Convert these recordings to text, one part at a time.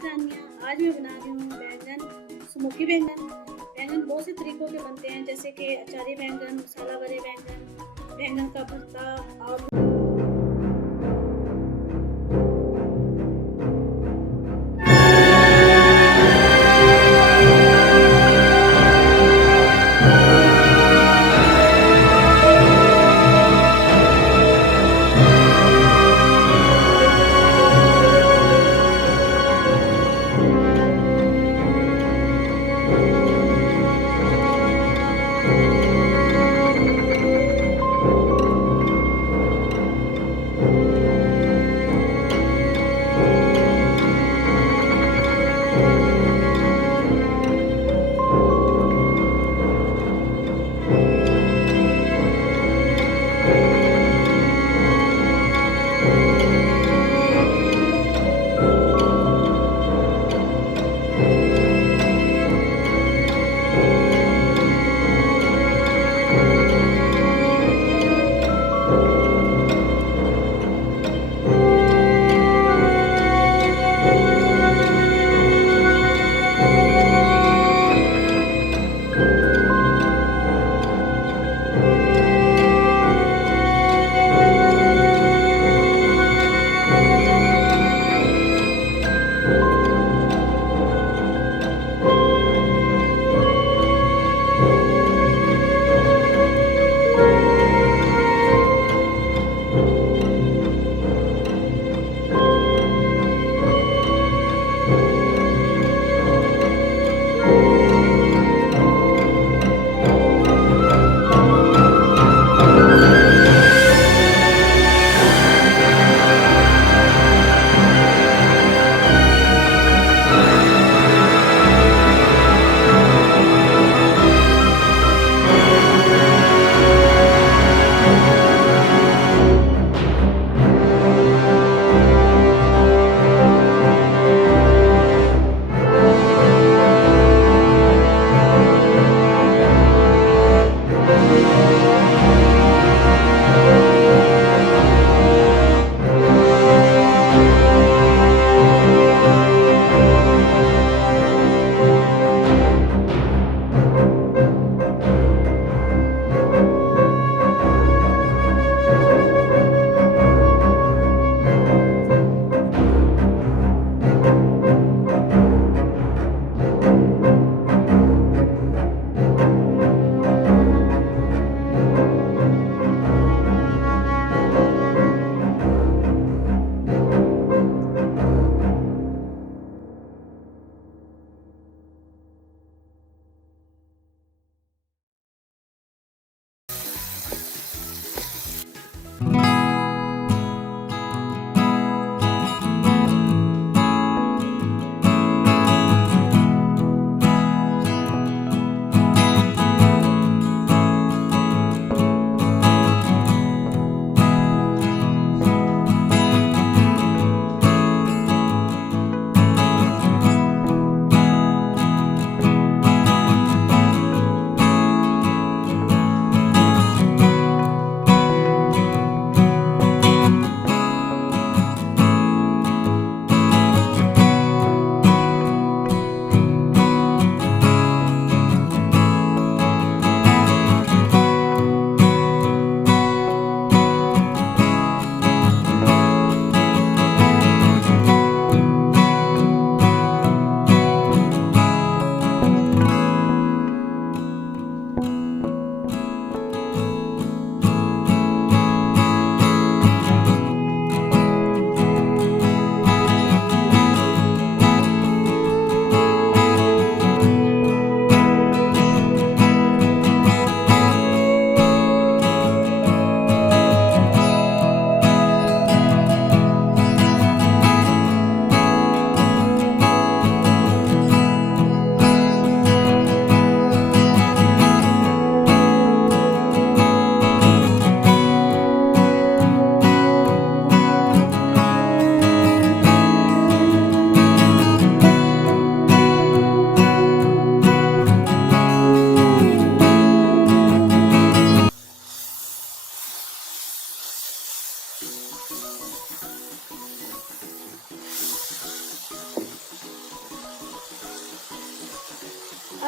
जानिया। आज मैं बना रही हूँ बैंगन, स्मोकी बैंगन। बैंगन बहुत से तरीकों के बनते हैं, जैसे कि अचारी बैंगन, मसाला भरे बैंगन, बैंगन का भरता और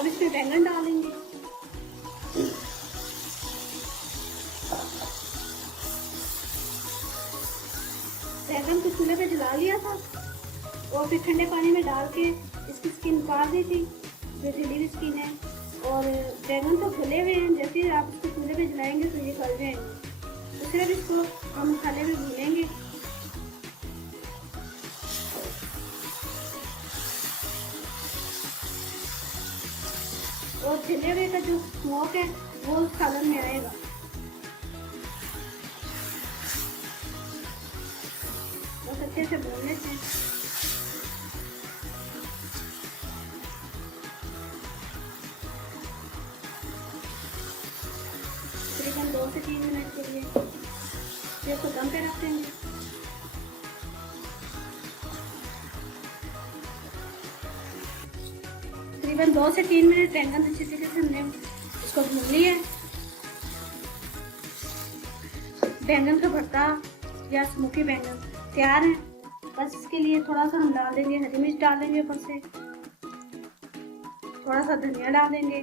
अब इसमें बैंगन डालेंगे। बैंगन को चूल्हे पे जला लिया था और फिर ठंडे पानी में डाल के इसकी स्किन उतार दी थी, जो ढीली हुई स्किन है। और बैंगन तो धुले हुए हैं, जैसे ही आप इसको चूल्हे पे जलाएंगे तो ये गल जाएंगे। तो फिर इसको हम मसाले में भूनेंगे। और छिले हुए का जो स्मोक है वो सालन में आएगा। बहुत अच्छे से भून लेते हैं। तकरीबन 2 से 3 मिनट के लिए फिर इसको दम पे रख देंगे। तकरीबन 2 से 3 मिनट बैंगन अच्छी तरीके से हमने इसको भून लिया है। बैंगन का भरता या स्मोकी बैंगन तैयार है। बस इसके लिए थोड़ा सा हम डाल देंगे हरी मिर्च, डाल देंगे ऊपर से, थोड़ा सा धनिया डाल देंगे।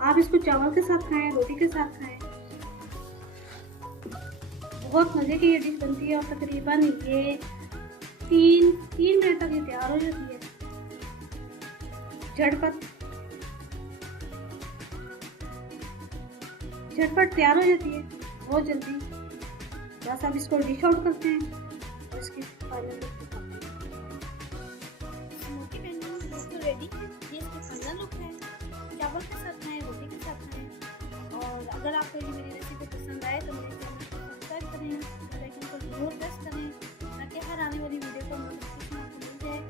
आप इसको चावल के साथ खाएं, रोटी के साथ खाएं, बहुत मजे की ये डिश बनती है। और तकरीबन ये 3 मिनट तक ये तैयार हो जाती है। झटपट तैयार हो जाती है बहुत जल्दी। बस अब इसको डिश आउट करते हैं और इसकी फाइनल स्मोकी बैंगन बिल्कुल रेडी है। ये इसका फाइनल लुक है। चावल के साथ खाएं, रोटी के साथ खाएं। और अगर आपको ये मेरी रेसिपी पसंद आए तो मेरे चैनल को सब्सक्राइब करें, बेल आइकन को जरूर प्रेस करें ताकि हर आने वाली वीडियो को नोटिफिकेशन आपको मिल जाए।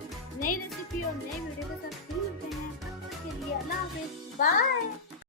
नई रेसिपी और नई वीडियो के साथ फिर मिलते हैं। तब तक के लिए अल्लाह हाफिज़, बाय।